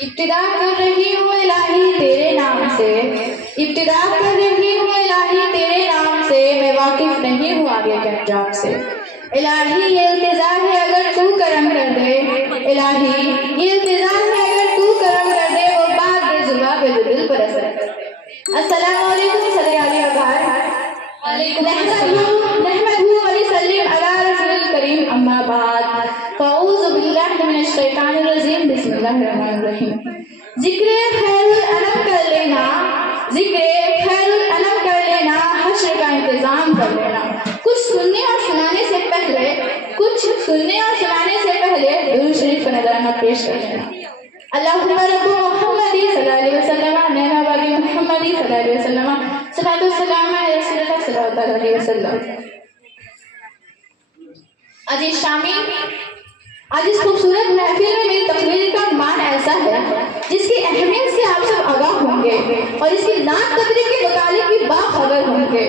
इब्तिदा कर रही हूँ इलाही तेरे नाम से, इब्तिदा कर रही हूँ इलाही तेरे नाम से, मैं वाकिफ नहीं हूँ आगे के अंजाम से। इलाही ये इल्तिजा है अगर तू करम कर दे, इलाही ये इल्तिजा है अगर तू करम कर दे, वो बात दे जुबान पे जो दिल पर असर करे। अस्सलामु अलैकुम सल्लल्लाहु अलैहि नहमदुहु व नसल्लिम अला रसूलिल करीम अम्मा बाद फ़अऊज़ु बिल्लाहि मिनश शैतानिर रजीम बिस्मिल्लाहिर रहमानिर रहीम। जिक्र खैरुल अनम कर लेना, जिक्र खैरुल अनम कर लेना, हश्र का इंतजाम कर लेना। कुछ सुनने और सुनाने से पहले दुरूद शरीफ का नजराना पेश कर लेना। अल्लाहुम्मा रब्बु मुहम्मदी सल्लल्लाहु अलैहि वसल्लम, नैना बागी मुहम्मदी सल्लल्लाहु अलैहि वसल्लम, सलातो सलाम अलैहि रसूलुल्लाह सल्लल्लाहु अलैहि वसल्लम। अजीज शामीन, आज इस खूबसूरत महफिल में मेरी तकरीर का मान ऐसा है जिसकी अहमियत से आप सब आगाह होंगे और इसकी नात कदरी के मुतालिक भी बाखबर होंगे।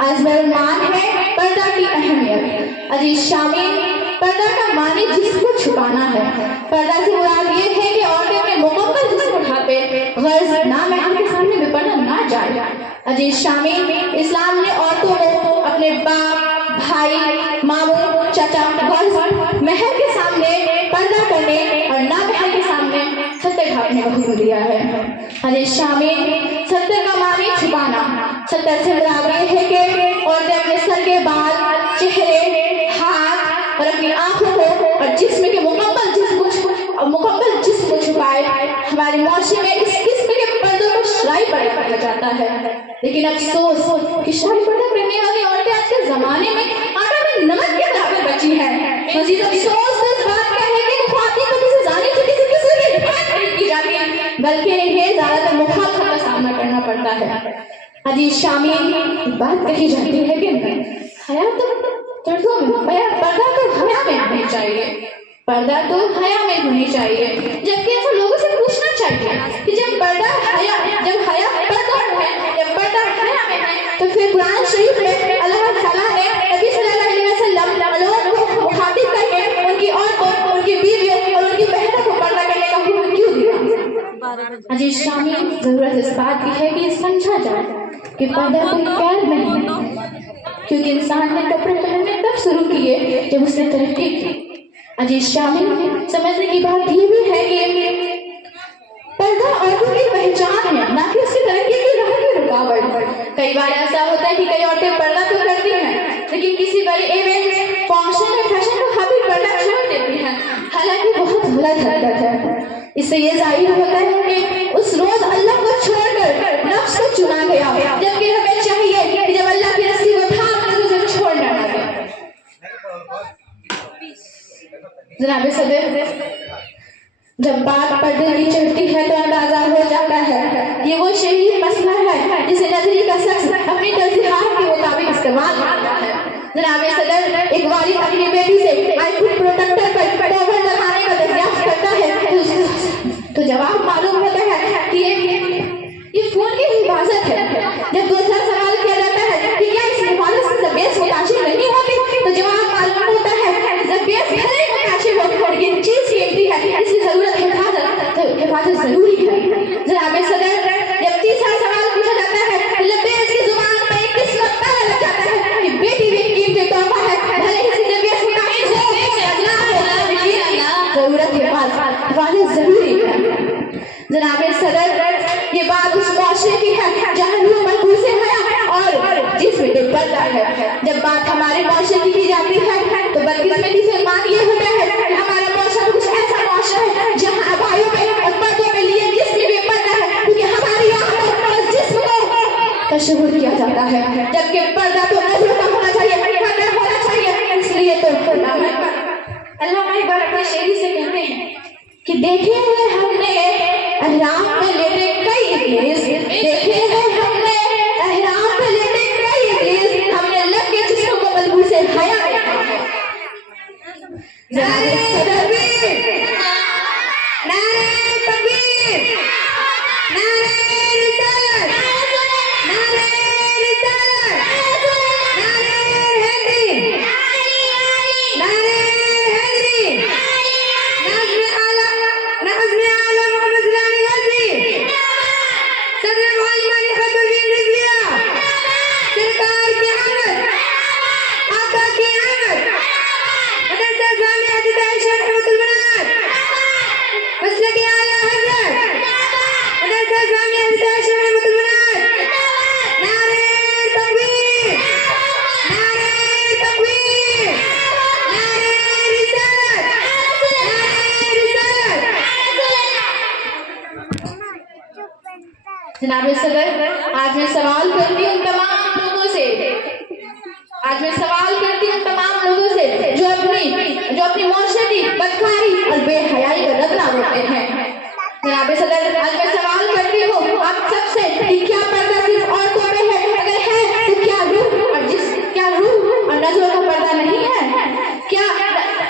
आज मेरा मान है पर्दा की अहमियत। अजीज शामीन, पर्दा का मानी जिसको छुपाना है। पर्दा से मुराद ये है कि औरतें अपने मुकम्मल जिस्म ढांपे, गर्ज ना महल के सामने बेपर्दा ना जाए। अजीज शामीन, इस्लाम ने औरतों को अपने बाप, भाई, मामू, चाचा, गर्ज महल के सामने पर्दा करने और ना महल के सामने सत्तर ढांपने का हुक्म दिया है। अजीज शामीन, सत्तर का मानी छुपाना। सत्तर से मुराद ये है कि औरतें अपने सर के बाल, चेहरे, हाथ और अपनी आंखों को और जिस्म के मुकम्मल जिस्म को छुपाए। हमारे मुआशरे में इस किस्म के पर्दों को शराई पर्दा कहा जाता है, लेकिन अफसोस कि शराई पर्दा करने वाली औरतें आज के जमाने में आटा में नमक के बराबर बची हैं। मजीद अफसोस इस बात का है कि ख्वातीन को किसी जाने से किसी की हिफाजत नहीं की जाती है, बल्कि इन्हें ज्यादातर मुखालफत का सामना करना पड़ता है। अजीज शामीन, बात कही जाती है कि हया तो पर्दों में, पर्दा तो हया में होनी चाहिए, पर्दा तो हया में होनी चाहिए। जबकि ऐसा लोगों से पूछना चाहिए कि जब हया पर्दा है, जब पर्दा हया में है, तो फिर कुरान शरीफ में अल्लाह ताला ने नबी सल्लल्लाहु अलैहि वसल्लम लोगों को मुखातिब करके उनकी औरतों, उनकी बीवियों और उनकी बहनों को पर्दा करने का हुक्म क्यों दिया? अजीज शामीन, जरूरत इस बात की है कि समझा जाए कि पर्दा कोई कैद नहीं है, क्योंकि इंसान ने कपड़े पहनने तब शुरू किए जब उसने तरक्की की। अजीज शामीन, समझने की बात ये भी है कि पर्दा औरतों की पहचान है, ना कि उसकी तरक्की की राह की रुकावट। कई बार ऐसा होता है कि कई औरतें पर्दा तो करती हैं, लेकिन किसी बड़े इवेंट, फंक्शन में फैशन को खातिर पर्दा छोड़ देती हैं, हालांकि बहुत गलत हरकत है। इससे ये जाहिर होता है कि उस रोज अल्लाह को छोड़कर नफ्स को चुना गया, जबकि हमें चाहिए कि जब अल्लाह की रस्सी को थाम ले तो उसे छोड़ना ना दे। जनाब सदर, जब बात पर्दे की चढ़ती है तो अंदाजा हो जाता है ये वो शहीद मसला है जिसे नजरी का शख्स अपनी तरजीहात के मुताबिक इस्तेमाल करता है। जनाब सदर, एक वालिद अपनी बेटी से आईफोन प्रोटेक्टर पर कवर लगाने का दरियाफ्त करता है तो जवाब मालूम होता है कि ये फोन की हिफाजत है। जब दूसरा सवाल किया जाता है कि क्या इस हिफाजत से बेस मुताशिर नहीं होती, तो जवाब मालूम होता है जब बेस भले ही मुताशिर होती है लेकिन चीज कीमती है, इसकी जरूरत हिफाजत जरूरी है। जनाब सदर, जब तीसरा सवाल पूछा जाता है लब्बे इसकी जुबान पे एक किस्म ताला लग जाता है कि बेटी भी कीमती तोहफा है, भले ही इससे बेस मुताशिर हो जरूरत हिफाजत जरूरी है। जनाब सदर, ये बात उस मुआशरे की है जहाँ रूह मलबूस से हया और जिस्म पे पर्दा है। जब बात हमारे मुआशरे की जाती है तो बदकिस्मती से मान ये होता है कि हमारा मुआशरा कुछ ऐसा मुआशरा है जहाँ अबायों पे और पर्दों पे लिए जिस्म पे पर्दा है, क्योंकि हमारी आंखों और जिस्म को तशव्वुर किया जाता है, जबकि पर्दा तो नजर का होना चाहिए, पर्दा होना चाहिए। इसलिए तो अल्लाह इकबाल अपनी शेरी से कहते हैं कि देखे हुए हमने अहराम में लेटे कई इब्लीस, देखे हैं हमने अहराम में लेटे कई इब्लीस, हमने लब के जिस्म को मलबूस से हया नज़्म आला मोहम्मद जनाब सदर, आज मैं सवाल करती हूँ तमाम लोगों से, आज मैं सवाल करती हूँ तमाम लोगों से जो अपनी मौशरी, बदकारी और बेहयाई का रत्ना होते हैं। जनाब सदर, आज मैं सवाल करती हूँ आप सबसे कि क्या पर्दा सिर्फ औरतों में है? अगर है तो क्या रूह और नजरों का पर्दा नहीं है?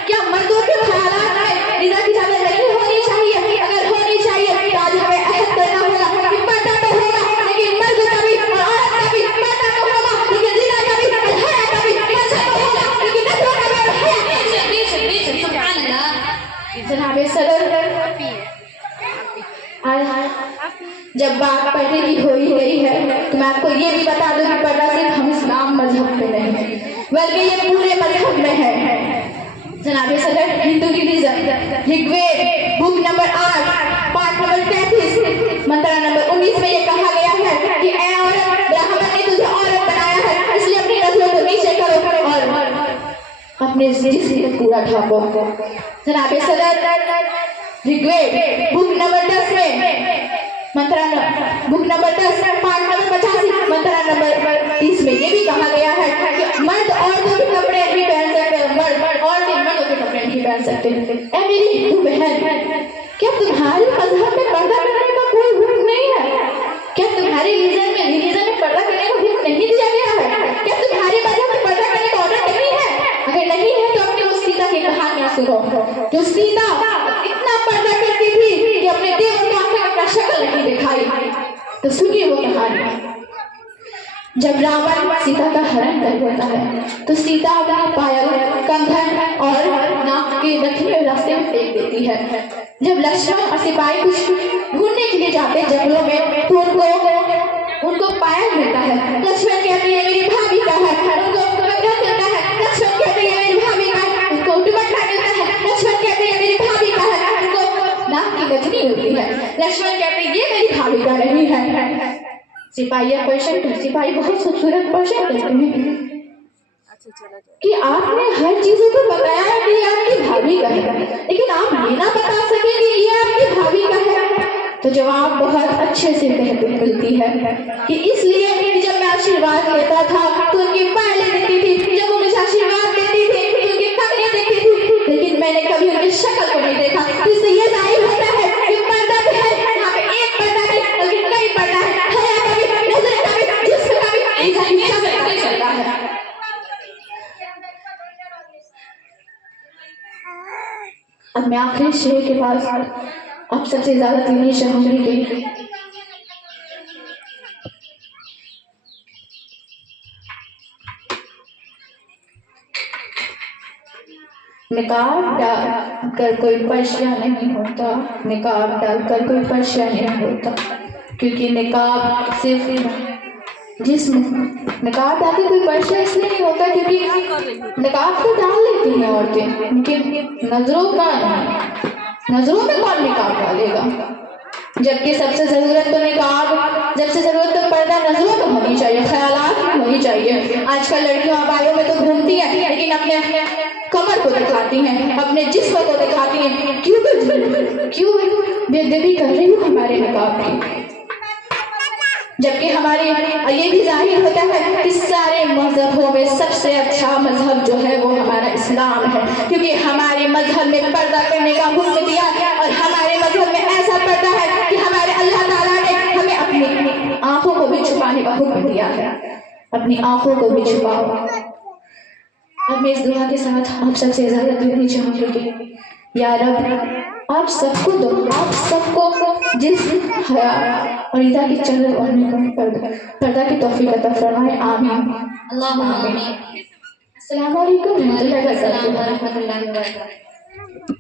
क्या मर्दों के ख्यालात में रिदा की चादर नहीं होनी चाहिए? अगर होनी चाहिए तो आज हमें अहद करना होगा कि पर्दा तो होगा, लेकिन मर्द का भी और औरत का भी पर्दा तो होगा, लेकिन रिदा का भी और हया का भी पर्दा तो होगा, लेकिन नजरों का भी और हया। सुभान अल्लाह। जनाब सदर, जब बात पर्दे की हो ही गई है तो मैं आपको ये भी बता दूं कि पर्दा सिर्फ हम इस्लाम मजहब में नहीं बल्कि ये पूरे मजहब में है। जनाब सदर, Hindu religion Rigveda book number 8 पाठ नंबर 33 मंत्र नंबर 19 में ये कहा गया है कि ऐ औरत, ब्राह्मण ने तुझे औरत बनाया है, इसलिए अपनी नजरों को नीचे करो और अपने जिस्म को पूरा ढांको। जनाब सदर, ऋग्वेद बुक नंबर 10 में बुक नंबर 10 पाठ नंबर 85 मंत्र नंबर 30 में ये भी कहा गया है कि मर्द औरतों के कपड़े नहीं पहन सकते, मर्द औरतें मर्दों के कपड़े नहीं पहन सकते। ऐ मेरी हिंदू बहन, क्या तुम्हारे मजहब में पर्दा करने का कोई हुक्म नहीं है? क्या तुम्हारे रिलीजन में पर्दा करने का हुक्म नहीं दिया गया है? क्या तुम्हारे मजहब में पर्दा करने का ऑर्डर नहीं है? अगर नहीं है तो अपनी उस सीता की कहानियां सुनो, जो सीता इतना पर्दा करती थी कि अपने देव को अपना शक्ल नहीं दिखाई। तो सुनिए वो कहानी। जब रावण सीता का हरण कर देता है तो सीता अपना पायल, कंधन और नाक के दक्षिण रास्ते में फेंक देती है। जब लक्ष्मण और सिपाही कुछ ढूंढने के लिए जाते हैं जंगलों में तो उनको पायल मिलता है। लक्ष्मण कहते हैं मेरी भाभी का है, उनको कंगन मिलता है। लक्ष्मण कहते हैं मेरी भाभी का है, उनको दुपट्टा मिलता है। लक्ष्मण कहते हैं मेरी भाभी का है, उनको नाक की गठरी मिलती है। लक्ष्मण कहते हैं ये मेरी भाभी का नहीं है। सिपाही बहुत खूबसूरत क्वेश्चन करते हैं कि आपने हर चीजों को बताया कि ये आपकी भाभी का है, लेकिन आप ये ना बता सके कि ये आपकी भाभी का है। तो जवाब बहुत अच्छे से मिलती है कि इसलिए कि जब मैं आशीर्वाद लेता था तो उनकी पायलें दिखती थी, जब वो मुझे आशीर्वाद देती थी तो उनकी कंगने दिखती थी, लेकिन मैंने कभी उनकी शक्ल को नहीं देखा। तो इससे ये जाहिर होता है कि पर्दा भी है, यहाँ पे एक पर्दा है लेकिन कई पर्दा है, हया का भी, नजर का भी, जिस्म का भी, एक ही शक्ल चलता है। अब मैं आखिरी शेर के पास आप सबसे ज्यादा कहना चाहूंगी कि निकाब डालकर कोई पर्शिया नहीं होता, निकाब डालकर कोई पर्शिया नहीं होता, क्योंकि निकाब सिर्फ जिस्म, निकाब डालकर कोई पर्शिया इसलिए नहीं होता क्योंकि निकाब तो डाल लेती हैं औरतें, लेकिन नजरों का नहीं, नजरों में कौन निकाब डालेगा? जबकि सबसे जरूरत तो निकाब, सबसे जरूरत तो पर्दा नजरों में होनी चाहिए, ख्यालात में होनी चाहिए। आजकल लड़कियों आबाइयों में तो घूमती हैं लेकिन अपने कमर को दिखाती हैं, अपने जिस्म को दिखाती हैं। क्यों बेदबी कर रही हो हमारे निकाब की? जबकि हमारे ये भी जाहिर होता है कि सारे मजहबों में सबसे अच्छा मजहब जो है वो हमारा इस्लाम है, क्योंकि हमारे मजहब में पर्दा करने का हुक्म दिया और हमारे मजहब में ऐसा पर्दा है कि हमारे अल्लाह ताला ने हमें अपनी आंखों को भी छुपाने का हुक्म दिया है। अपनी आंखों को भी छुपाओ। अब मैं इस दुआ के साथ आप सबसे इजाजत लेनी चाहूंगी। या रब, आप सबको दो, आप सबको जिस हया और ईदा की चंद्र और पर्दा की तौफीक अता फरमाए। आमीन, अल्लाहुम्मा आमीन। अस्सलाम वालेकुम रहमतुल्लाहि व बरकातहू।